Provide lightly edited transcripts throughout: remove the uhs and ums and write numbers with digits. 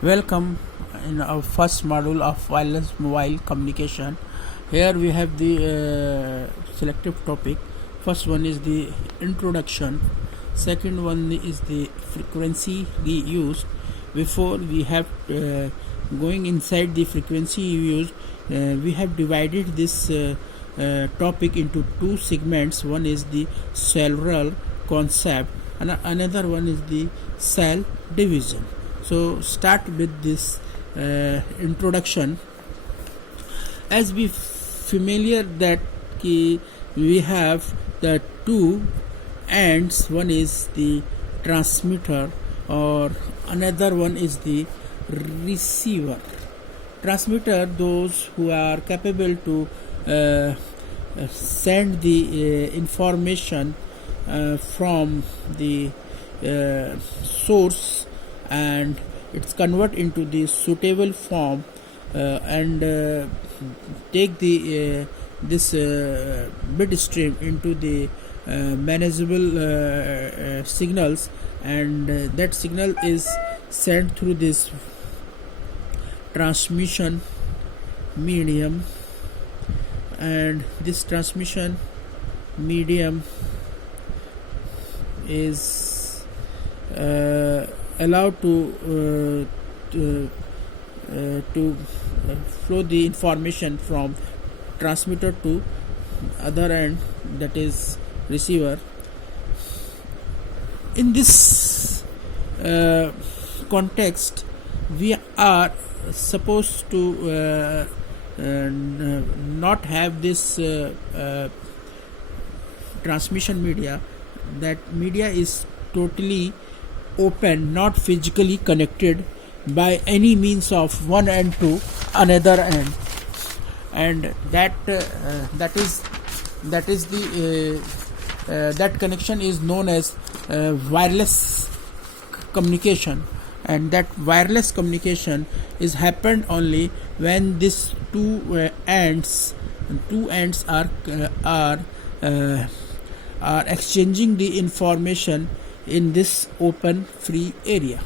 Welcome in our first module of wireless mobile communication. Here we have the selective topic. First one is the introduction. Second one is the frequency we use. Before we have going inside the frequency used, we have divided this topic into two segments. One is the cellular concept and another one is the cell division. So start with this introduction. As we familiar that we have the two ends. One is the transmitter or another one is the receiver. Transmitter, those who are capable to send the information from the source, and it's convert into the suitable form and take the this bit stream into the manageable signals, and that signal is sent through this transmission medium, and this transmission medium is allowed to flow the information from transmitter to other end, that is receiver. In this context, we are supposed to not have this transmission media. That media is totally open, not physically connected by any means of one end to another end, and that is the that connection is known as wireless communication. And that wireless communication is happened only when these two ends are exchanging the information in this open free area.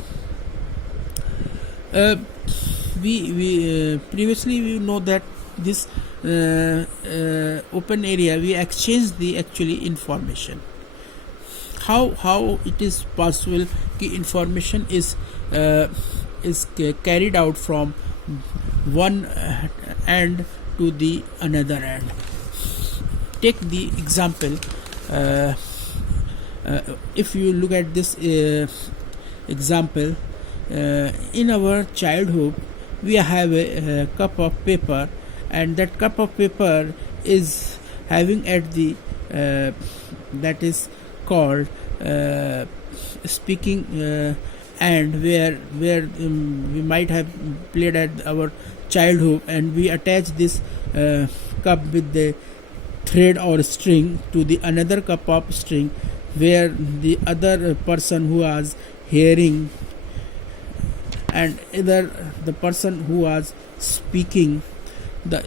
We previously we know that this open area we exchange the actually information. How it is possible कि information is carried out from one end to the another end. Take the example. If you look at this example, in our childhood we have a cup of paper, and that cup of paper is having at the that is called speaking end, where we might have played at our childhood, and we attach this cup with the thread or string to the another cup of string, where the other person who was hearing and either the person who was speaking, the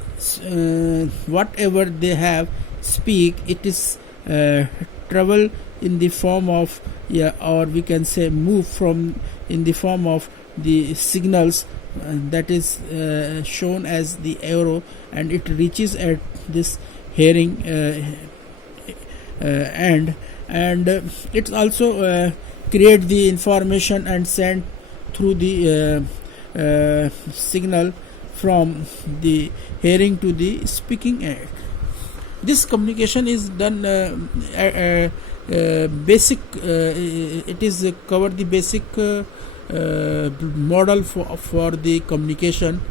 whatever they have speak, it is travel in the form of or we can say move from in the form of the signals that is shown as the arrow, and it reaches at this hearing end, and it's also create the information and send through the signal from the hearing to the speaking end. This communication is done basic. It is covered the basic model for the communication,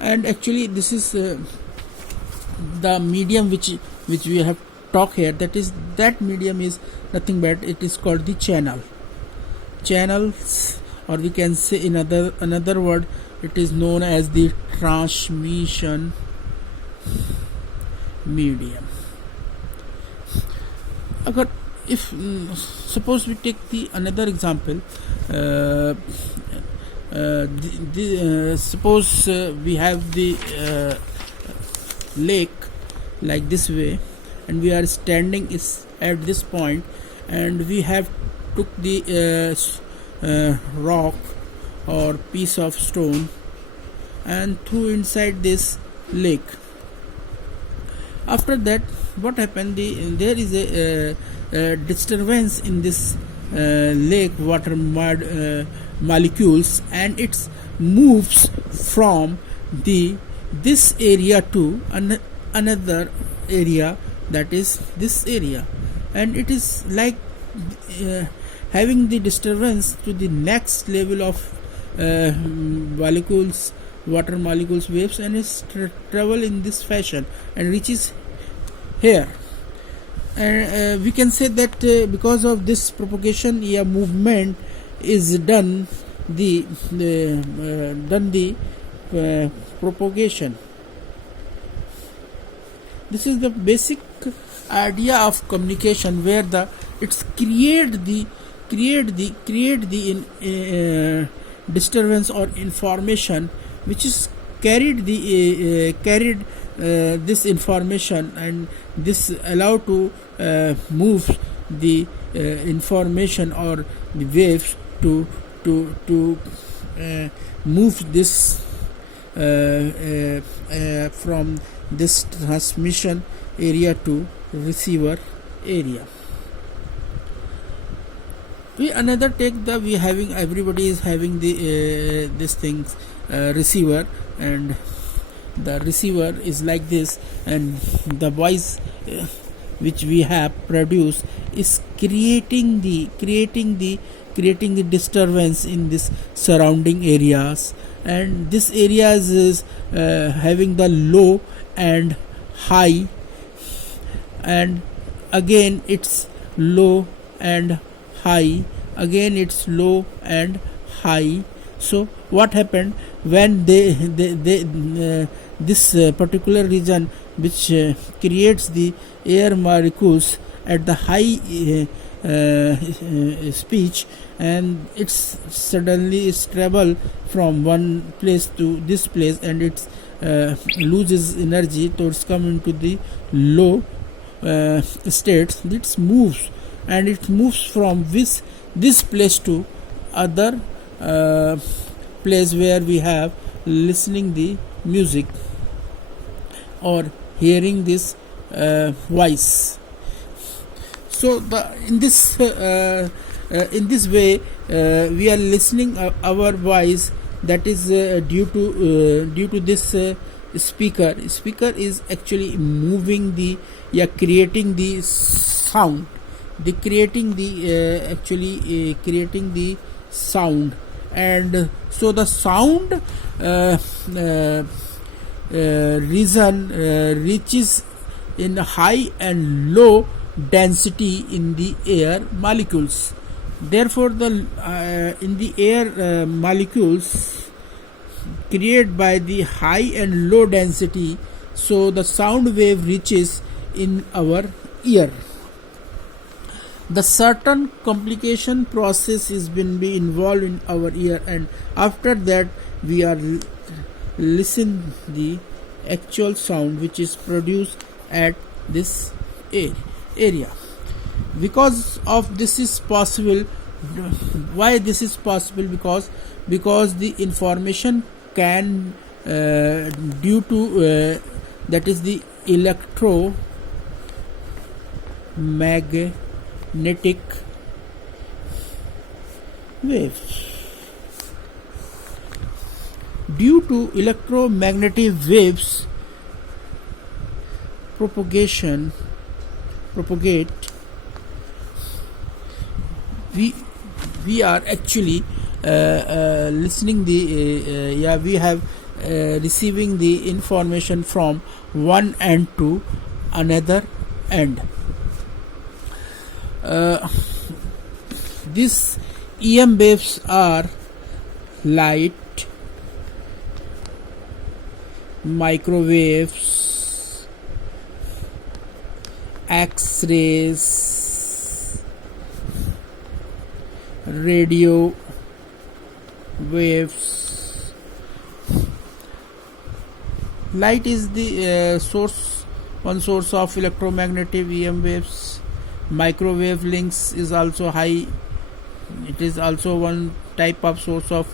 and actually this is the medium which we have talked here. That medium is nothing but it is called the channels, or we can say in another word, it is known as the transmission medium. If suppose we take the another example, suppose we have the lake like this way, and we are standing is at this point, and we have took the rock or piece of stone and threw inside this lake. After that, what happened? There is a disturbance in this lake water molecules, and it moves from this area to another area, that is this area, and it is like having the disturbance to the next level of molecules, water molecules waves, and is travel in this fashion and reaches here. And we can say that because of this propagation, movement is done the propagation. This is the basic idea of communication, where it's create the disturbance or information which is carried this information, and this allow to move the information or the waves to move this from this transmission area to receiver area. Another take we having, everybody is having the this thing receiver, and the receiver is like this, and the voice which we have produced is creating the disturbance in this surrounding areas, and this areas is having the low and high, and again it's low and high, again it's low and high. So what happened when this particular region which creates the air molecules at the high speech, and it's suddenly travel from one place to this place, and it loses energy towards come into the low states. It moves, and it moves from this place to other place where we have listening the music or hearing this voice. So in this way we are listening our voice, that is due to this speaker is actually moving creating the sound, creating the sound. And so the sound region reaches in high and low density in the air molecules. Therefore the in the air molecules created by the high and low density, so the sound wave reaches in our ear. The certain complication process is been be involved in our ear, and after that we are listen the actual sound which is produced at this area. Because of this is possible, why this is possible? Because the information can due to that is the electromagnetic waves. Due to electromagnetic waves propagate, we are actually listening the we have receiving the information from one end to another end. These EM waves are light, microwaves, X-rays, radio waves. Light is the one source of electromagnetic EM waves. Microwave links is also high. It is also one type of source of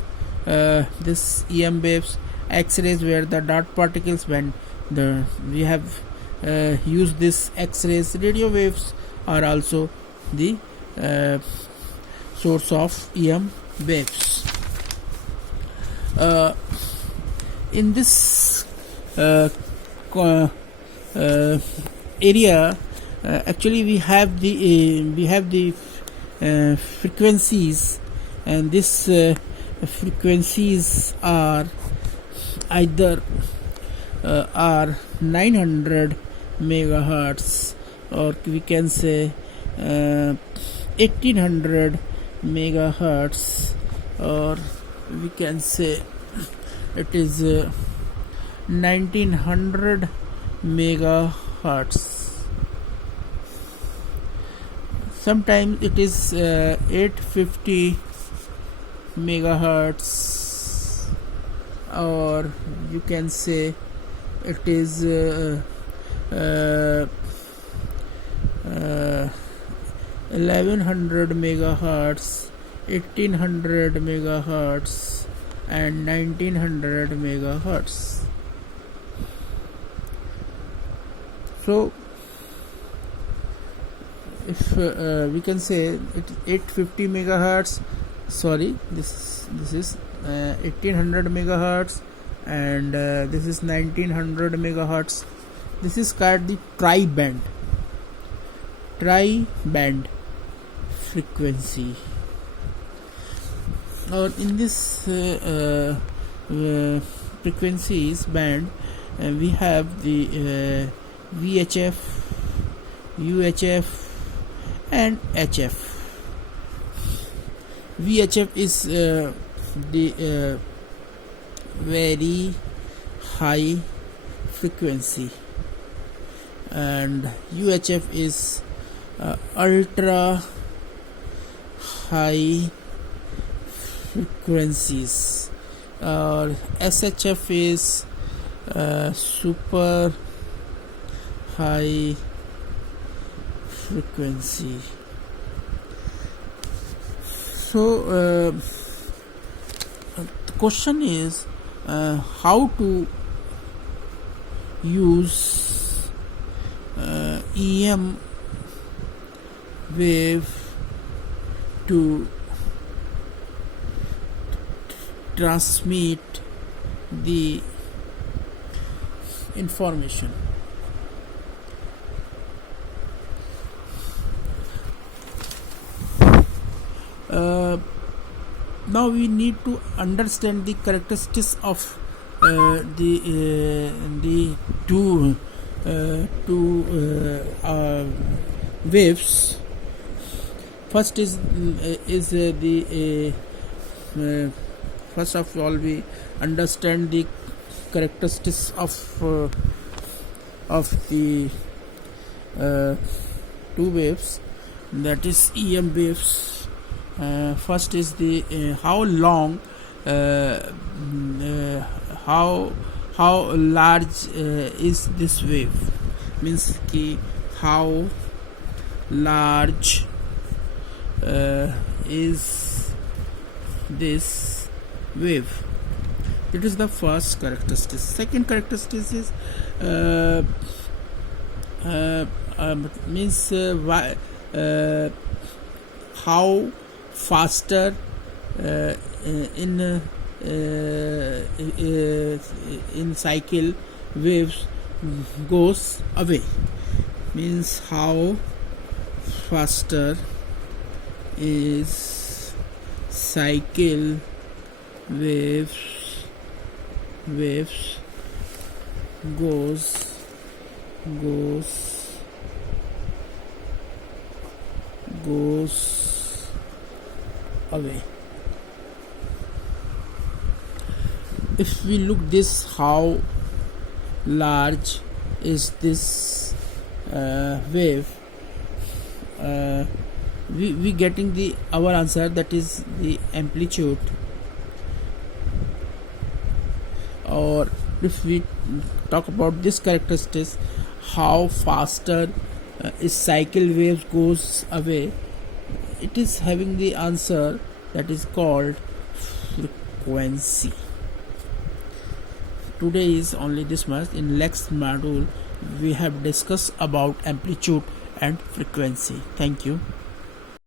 this EM waves, X-rays where the dot particles bend. We have used this X-rays. Radio waves are also the source of EM waves. In this area, actually we have the frequencies, and this frequencies are either are 900 megahertz, or we can say 1800 megahertz, or we can say it is 1900 megahertz. Sometimes it is 850 megahertz, or you can say it is 1100 megahertz, 1800 megahertz, and 1900 megahertz. So if we can say it 850 megahertz, sorry, this is 1800 megahertz, and this is 1900 megahertz. This is called the tri-band frequency. Or in this frequencies band, we have the VHF, UHF, and HF. VHF is the very high frequency, and UHF is ultra high frequencies, or SHF is super high frequency. So the question is how to use EM wave to transmit the information. Now we need to understand the characteristics of the two waves. First is the first of all we understand the characteristics of the two waves, that is EM waves. First is the how long, how large is this wave, means ki how large is this wave. It is the first characteristic. Second characteristic is means how faster in cycle waves goes away, means how faster is cycle waves goes away. If we look this, how large is this wave, we getting the our answer, that is the amplitude. Or if we talk about this characteristics, how faster is cycle waves goes away, it is having the answer that is called frequency. Today is only this much. In next module we have discussed about amplitude and frequency. Thank you.